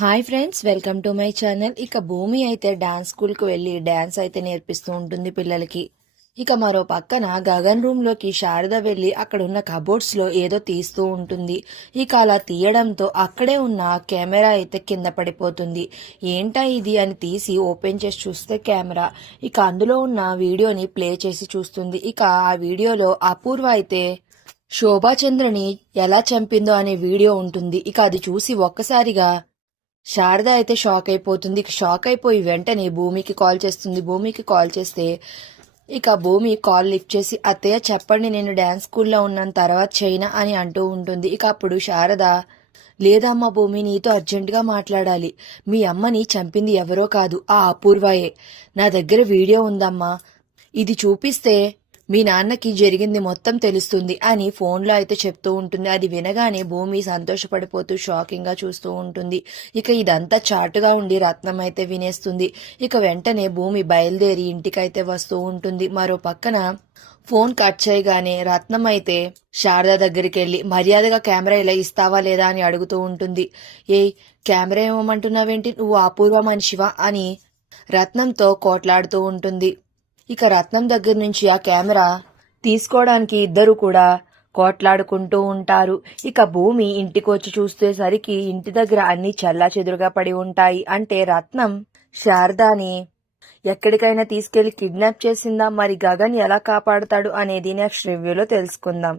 Hi friends welcome to my channel ఇక భూమి అయితే డాన్స్ స్కూల్కి వెళ్ళి డాన్స్ అయితే నేర్పిస్తూ ఉంటుంది పిల్లలకి. ఇక మరో పక్కన గగన్ రూమ్లోకి శారద వెళ్ళి అక్కడ ఉన్న ఏదో తీస్తూ ఉంటుంది. ఇక అలా తీయడంతో అక్కడే ఉన్న కెమెరా అయితే కింద పడిపోతుంది. ఏంటా ఇది అని తీసి ఓపెన్ చేసి చూస్తే కెమెరా. ఇక అందులో ఉన్న వీడియోని ప్లే చేసి చూస్తుంది. ఇక ఆ వీడియోలో అపూర్వ అయితే శోభాచంద్రని ఎలా చంపిందో అనే వీడియో ఉంటుంది. ఇక అది చూసి ఒక్కసారిగా శారద అయితే షాక్ అయిపోతుంది. షాక్ అయిపోయి వెంటనే భూమికి కాల్ చేస్తుంది. భూమికి కాల్ చేస్తే ఇక భూమి కాల్ లిఫ్ట్ చేసి అత్తయ్య చెప్పండి నేను డ్యాన్స్ స్కూల్లో ఉన్నాను తర్వాత చైనా అని అంటూ ఉంటుంది. ఇక అప్పుడు శారద లేదమ్మా భూమి నీతో అర్జెంటుగా మాట్లాడాలి. మీ అమ్మని చంపింది ఎవరో కాదు. ఆ అపూర్వయే. నా దగ్గర వీడియో ఉందమ్మా. ఇది చూపిస్తే మీ నాన్నకి జరిగింది మొత్తం తెలుస్తుంది అని ఫోన్లో అయితే చెప్తూ ఉంటుంది. అది వినగానే భూమి సంతోషపడిపోతూ షాకింగ్గా చూస్తూ ఉంటుంది. ఇక ఇదంతా చాటుగా ఉండి రత్నం అయితే వినేస్తుంది. ఇక వెంటనే భూమి బయలుదేరి ఇంటికైతే వస్తూ ఉంటుంది. మరో పక్కన ఫోన్ కట్ చేయగానే రత్నం అయితే శారద దగ్గరికి వెళ్ళి మర్యాదగా కెమెరా ఇలా ఇస్తావా లేదా? అని అడుగుతూ ఉంటుంది. ఏ కెమెరా ఏమమంటున్నావేంటి నువ్వు అపూర్వ మనిషివా? అని రత్నంతో కోట్లాడుతూ ఉంటుంది. ఇక రత్నం దగ్గర నుంచి ఆ కెమెరా తీసుకోవడానికి ఇద్దరు కూడా కోట్లాడుకుంటూ ఉంటారు. ఇక భూమి ఇంటికొచ్చి చూసేసరికి ఇంటి దగ్గర అన్ని చల్లా చెదురుగా పడి ఉంటాయి. అంటే రత్నం శారదాని ఎక్కడికైనా తీసుకెళ్ళి కిడ్నాప్ చేసిందా? మరి గగన్ ఎలా కాపాడుతాడు అనేది నెక్స్ట్ రివ్యూలో తెలుసుకుందాం.